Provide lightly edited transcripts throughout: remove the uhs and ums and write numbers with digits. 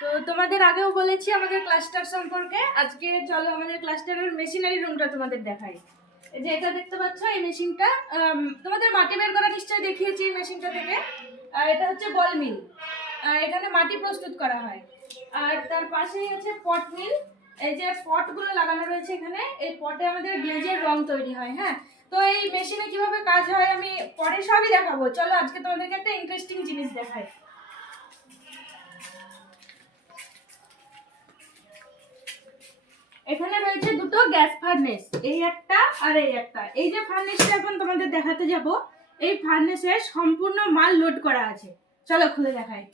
তো তোমাদের আগেও বলেছি আমাদের ক্লাসটার সম্পর্কে। আজকে চলো আমাদের ক্লাসটারের মেশিনারি রুমটা তোমাদের দেখাই। এই যে এটা দেখতে পাচ্ছ, এই মেশিনটা তোমাদের মাটি বের করা নিশ্চয়ই দেখিয়েছি এই মেশিনটা থেকে। এটা হচ্ছে বল মিল, এখানে মাটি প্রস্তুত করা হয়। আর তার পাশেই আছে পট মিল। এই যে পটগুলো লাগানো রয়েছে এখানে, এই পটে আমাদের গ্লেজের রং তৈরি হয়। হ্যাঁ, তো এই মেশিনে কিভাবে কাজ হয় আমি পরে সবই দেখাবো। চলো আজকে তোমাদেরকে একটা ইন্টারেস্টিং জিনিস দেখাই। এখানে রয়েছে দুটো গ্যাস ফার্নেস, এই একটা আর এই একটা। এই যে ফার্নেসটা এখন তোমাদের দেখাতে যাব, এই ফার্নেসে সম্পূর্ণ মাল লোড করা আছে। চলো খুলে দেখাই।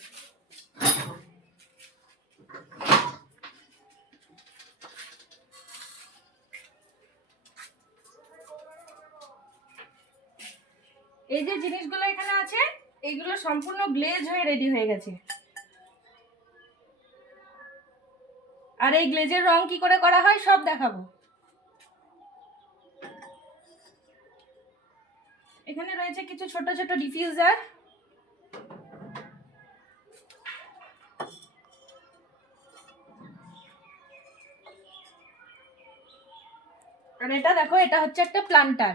এই যে জিনিসগুলো এখানে আছে, এইগুলো সম্পূর্ণ গ্লেজ হয়ে রেডি হয়ে গেছে। আর এই গ্লেজের রং কি করে করা হয় সব দেখাবো। এখানে রয়েছে কিছু ছোট ছোট ডিফিউজার। আর এটা দেখো, এটা হচ্ছে একটা প্লান্টার।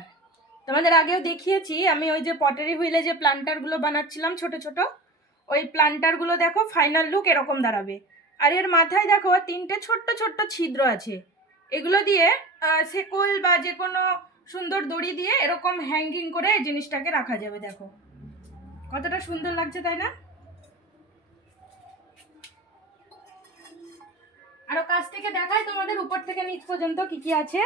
তোমাদের আগেও দেখিয়েছি আমি, ওই যে পটারি হুইলে যে প্লান্টারগুলো বানাচ্ছিলাম ছোট ছোট, ওই প্লান্টারগুলো দেখো ফাইনাল লুক এরকম দাঁড়াবে। আর এর মাথায় দেখো তিনটে ছোট্ট ছোট্ট ছিদ্র আছে, এগুলো দিয়ে শেকল বা যে কোনো সুন্দর দড়ি দিয়ে এরকম হ্যাঙ্গিং করে জিনিসটাকে রাখা যাবে। দেখো কতটা সুন্দর লাগছে, তাই না? আরো কাছ থেকে দেখাই তোমাদের, উপর থেকে নিচ পর্যন্ত কি কি আছে।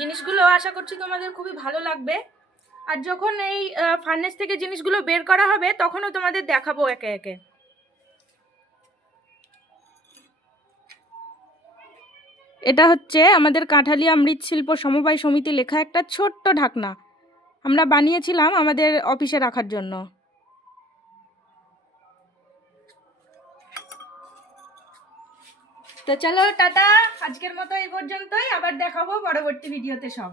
জিনিসগুলো আশা করছি তোমাদের খুবই ভালো লাগবে। আর যখন এই ফার্নেস থেকে জিনিসগুলো বের করা হবে তখনও তোমাদের দেখাবো একে একে। এটা হচ্ছে আমাদের কাঁঠালিয়া মৃৎশিল্প সমবায় সমিতি লেখা একটা ছোট্ট ঢাকনা, আমরা বানিয়েছিলাম আমাদের অফিসে রাখার জন্য। তো চলো টাটা, আজকের মতো এই পর্যন্তই, আবার দেখাবো পরবর্তী ভিডিওতে সব।